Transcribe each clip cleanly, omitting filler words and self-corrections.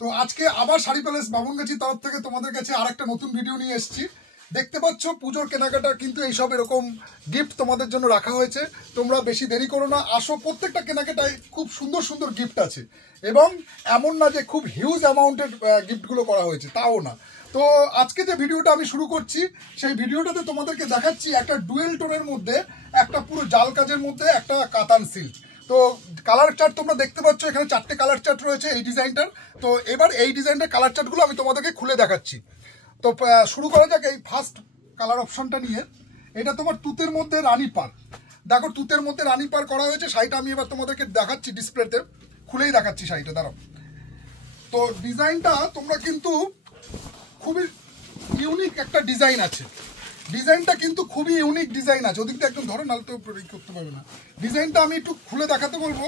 তো আজকে আবার শাড়ি প্যালেস বামুনগাছির তরফ থেকে তোমাদের কাছে আরেকটা নতুন ভিডিও নিয়ে এসেছি। দেখতে পাচ্ছ পুজোর কেনাকাটা কিন্তু এইসব এরকম গিফট তোমাদের জন্য রাখা হয়েছে। তোমরা বেশি দেরি করো না, আসো। প্রত্যেকটা কেনাকাটায় খুব সুন্দর সুন্দর গিফট আছে এবং এমন না যে খুব হিউজ অ্যামাউন্টের গিফটগুলো করা হয়েছে, তাও না। তো আজকে যে ভিডিওটা আমি শুরু করছি সেই ভিডিওটাতে তোমাদেরকে দেখাচ্ছি একটা ডুয়েল টোনের মধ্যে একটা পুরো জাল কাজের মধ্যে একটা কাতান সিল্ক। তো কালার চার্ট তোমরা দেখতে পাচ্ছ, এখানে 4টে কালার চার্ট রয়েছে এই ডিজাইনটার। তো এবার এই ডিজাইনটার কালার চার্টগুলো আমি তোমাদেরকে খুলে দেখাচ্ছি। তো শুরু করা যাক এই ফার্স্ট কালার অপশনটা নিয়ে। এটা তোমার তুতের মধ্যে রানী পার। দেখো তুতের মধ্যে রানী পার করা হয়েছে। শাড়িটা আমি এবার তোমাদেরকে দেখাচ্ছি ডিসপ্লেতে, খুলেই দেখাচ্ছি শাড়িটা, দাঁড়াও। তো ডিজাইনটা তোমরা কিন্তু খুবই ইউনিক একটা ডিজাইন আছে। ডিজাইনটা কিন্তু খুবই ইউনিক ডিজাইন আছে। ওদিকটা একদম ধরো, নাহলে তো করতে পারবে না। ডিজাইনটা আমি একটু খুলে দেখাতে বলবো।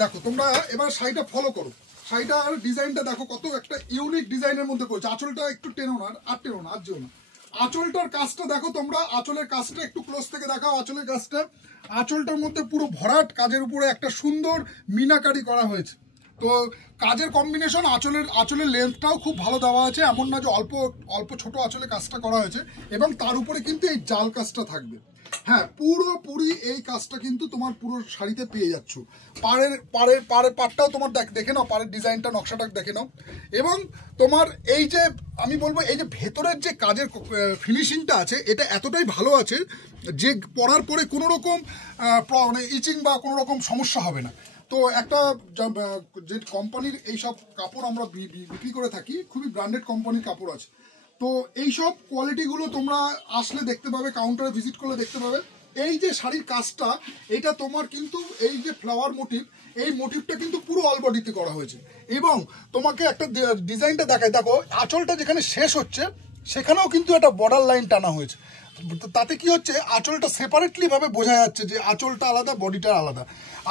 দেখো তোমরা এবার শাড়িটা ফলো করো। শাড়িটার ডিজাইনটা দেখো কত একটা ইউনিক ডিজাইনের মধ্যে করছে। আঁচলটা একটু টেনো না, আর টেনো না, আর যেও না। আঁচলটার কাজটা দেখো তোমরা, আঁচলের কাজটা একটু ক্লোজ থেকে দেখাও। আঁচলের কাজটা, আঁচলটার মধ্যে পুরো ভরাট কাজের উপরে একটা সুন্দর মিনাকারি করা হয়েছে। তো কাজের কম্বিনেশন, আঁচলের লেন্থটাও খুব ভালো দেওয়া আছে। এমন না যে অল্প অল্প ছোট আঁচলে কাজটা করা হয়েছে, এবং তার উপরে কিন্তু এই জাল কাজটা থাকবে। হ্যাঁ, পুরোপুরি এই কাজটা কিন্তু তোমার পুরো শাড়িতে পেয়ে যাচ্ছ। পাড়টাও তোমার দেখে নাও, পাড়ের ডিজাইনটা, নকশাটা দেখে নাও। এবং তোমার এই যে আমি বলবো, এই যে ভেতরের যে কাজের ফিনিশিংটা আছে, এটা এতটাই ভালো আছে যে পরার পরে কোনো রকম মানে ইচিং বা কোনো রকম সমস্যা হবে না। তো একটা যে কোম্পানির এইসব কাপড় আমরা বিক্রি করে থাকি, খুবই ব্র্যান্ডেড কোম্পানির কাপড় আছে। তো এইসব কোয়ালিটিগুলো তোমরা আসলে দেখতে পাবে, কাউন্টারে ভিজিট করলে দেখতে পাবে। এই যে শাড়ির কাজটা, এটা তোমার কিন্তু এই যে ফ্লাওয়ার মোটিভ, এই মোটিভটা কিন্তু পুরো অল বডিতে করা হয়েছে। এবং তোমাকে একটা ডিজাইনটা দেখায়, দেখো আঁচলটা যেখানে শেষ হচ্ছে সেখানেও কিন্তু একটা বর্ডার লাইন টানা হয়েছে। তাতে কি হচ্ছে, আঁচলটা সেপারেটলি ভাবে বোঝা যাচ্ছে যে আঁচলটা আলাদা, বডিটা আলাদা।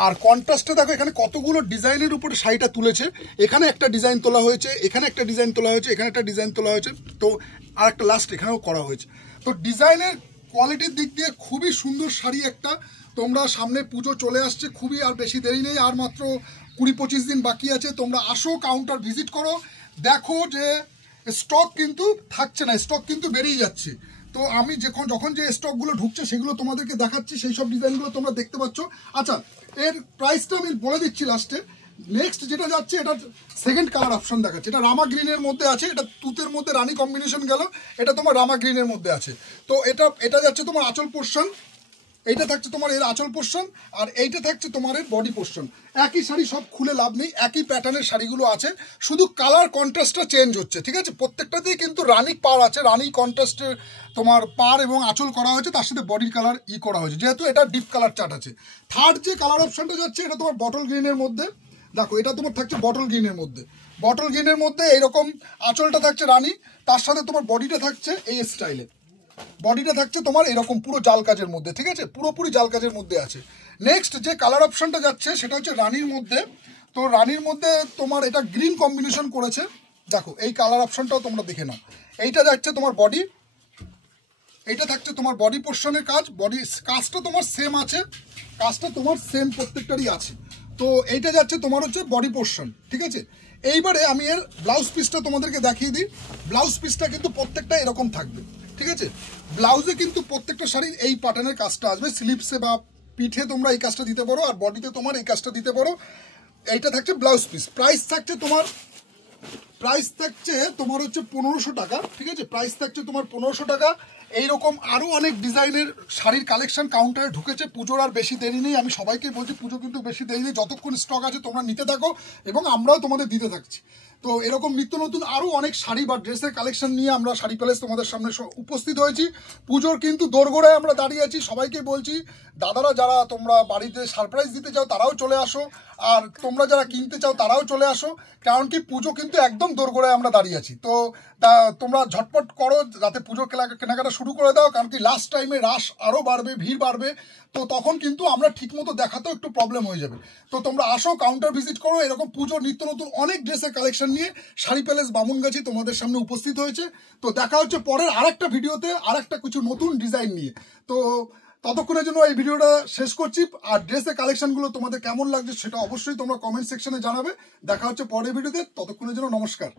আর কন্ট্রাস্টে দেখো এখানে কতগুলো ডিজাইনের উপরে শাড়িটা তুলেছে। এখানে একটা ডিজাইন তোলা হয়েছে, এখানে একটা ডিজাইন তোলা হয়েছে, এখানে একটা ডিজাইন তোলা হয়েছে, তো আর একটা লাস্ট এখানেও করা হয়েছে। তো ডিজাইনের কোয়ালিটির দিক দিয়ে খুবই সুন্দর শাড়ি একটা। তোমরা সামনে পুজো চলে আসছে, খুবই আর বেশি দেরি নেই, আর মাত্র 20-25 দিন বাকি আছে। তোমরা আসো, কাউন্টার ভিজিট করো, দেখো যে স্টক কিন্তু থাকছে না, স্টক কিন্তু বেরিয়ে যাচ্ছে। তো আমি যখন যে স্টকগুলো ঢুকছে সেগুলো তোমাদেরকে দেখাচ্ছি, সেই সব ডিজাইনগুলো তোমরা দেখতে পাচ্ছ। আচ্ছা, এর প্রাইসটা আমি বলে দিচ্ছি লাস্টে। নেক্সট যেটা যাচ্ছে, এটা সেকেন্ড কালার অপশন দেখাচ্ছে। এটা রামা গ্রিনের মধ্যে আছে, এটা তুতের মধ্যে রানী কম্বিনেশন গেল, এটা তোমার রামা গ্রিনের মধ্যে আছে। তো এটা যাচ্ছে তোমার আঁচল পোর্শন, এইটা থাকছে তোমার এর আঁচল পোর্শন, আর এইটা থাকছে তোমার এর বডি পোর্শন। একই শাড়ি, সব খুলে লাভ নেই, একই প্যাটার্নের শাড়িগুলো আছে, শুধু কালার কন্ট্রাস্টটা চেঞ্জ হচ্ছে, ঠিক আছে। প্রত্যেকটাতেই কিন্তু রানী পার আছে, রানী কন্ট্রাস্টের তোমার পার এবং আঁচল করা হয়েছে, তার সাথে বডির কালার করা হয়েছে, যেহেতু এটা ডিপ কালার চার্ট আছে। থার্ড যে কালার অপশনটা যাচ্ছে, এটা তোমার বটল গ্রিনের মধ্যে। দেখো এটা তোমার থাকছে বটল গ্রিনের মধ্যে। বটল গ্রিনের মধ্যে এইরকম আঁচলটা থাকছে রানী, তার সাথে তোমার বডিটা থাকছে এই স্টাইলে। বডিটা থাকছে তোমার এরকম পুরো জাল কাজের মধ্যে, ঠিক আছে, পুরোপুরি জাল কাজের মধ্যে আছে। নেক্সট যে কালার অপশনটা যাচ্ছে সেটা হচ্ছে রানীর মধ্যে। তো রানীর মধ্যে তোমার এটা গ্রিন কম্বিনেশন করেছে। দেখো এই কালার অপশনটাও তোমরা দেখে নাও। এইটা যাচ্ছে তোমার বডি, এইটা থাকছে তোমার বডি পোর্শনের কাজ। বডি কাজটা তোমার সেম আছে, কাজটা তোমার সেম প্রত্যেকটারই আছে। তো এইটা যাচ্ছে তোমার হচ্ছে বডি পোর্শন, ঠিক আছে। এইবারে আমি এর ব্লাউজ পিসটা তোমাদেরকে দেখিয়ে দিই। ব্লাউজ পিসটা কিন্তু প্রত্যেকটা এরকম থাকবে, ঠিক আছে। ব্লাউজে কিন্তু প্রত্যেকটা শাড়ির এই প্যাটার্নের কাজটা আসবে। স্লিপসে বা পিঠে তোমরা এই কাজটা দিতে পারো, আর বডিতে তোমার এই কাজটা দিতে পারো। এইটা থাকছে ব্লাউজ পিস। প্রাইস থাকছে হচ্ছে 1500 টাকা, ঠিক আছে। প্রাইস থাকছে তোমার 1500 টাকা। এইরকম আরও অনেক ডিজাইনের শাড়ির কালেকশন কাউন্টারে ঢুকেছে। পুজোর আর বেশি দেরি নেই, আমি সবাইকে বলছি পুজো কিন্তু বেশি দেরি নেই, যতক্ষণ স্টক আছে তোমরা নিতে থাকো এবং আমরাও তোমাদের দিতে থাকছি। তো এরকম নিত্য নতুন আরও অনেক শাড়ি বা ড্রেসের কালেকশন নিয়ে আমরা শাড়ি প্যালেস তোমাদের সামনে উপস্থিত হয়েছি। পুজোর কিন্তু দোরগোড়ায় আমরা দাঁড়িয়ে আছি। সবাইকে বলছি, দাদারা যারা তোমরা বাড়িতে সারপ্রাইজ দিতে চাও তারাও চলে আসো, আর তোমরা যারা কিনতে চাও তারাও চলে আসো, কারণ কি পুজো কিন্তু একদম দোরগোড়ায় আমরা দাঁড়িয়ে আছি। তো তোমরা ঝটপট করো, যাতে পুজোর কেনাকাটা শুরু করে দাও, কারণ কি লাস্ট টাইমে রাশ আরও বাড়বে, ভিড় বাড়বে। তো তখন কিন্তু আমরা ঠিকমতো দেখাতেও একটু প্রবলেম হয়ে যাবে। তো তোমরা আসো, কাউন্টার ভিজিট করো। এরকম পুজোর নিত্য নতুন অনেক ড্রেসের কালেকশন নিয়ে শাড়ি প্যালেস বামুনগাছি তোমাদের সামনে উপস্থিত হয়েছে। তো দেখা হচ্ছে পরের আরেকটা ভিডিওতে আরেকটা কিছু নতুন ডিজাইন নিয়ে। তো ততক্ষণের জন্য এই ভিডিওটা শেষ করছি। আর ড্রেসের কালেকশনগুলো তোমাদের কেমন লাগছে সেটা অবশ্যই তোমরা কমেন্ট সেকশনে জানাবে। দেখা হচ্ছে পরের ভিডিওতে, ততক্ষণের জন্য নমস্কার।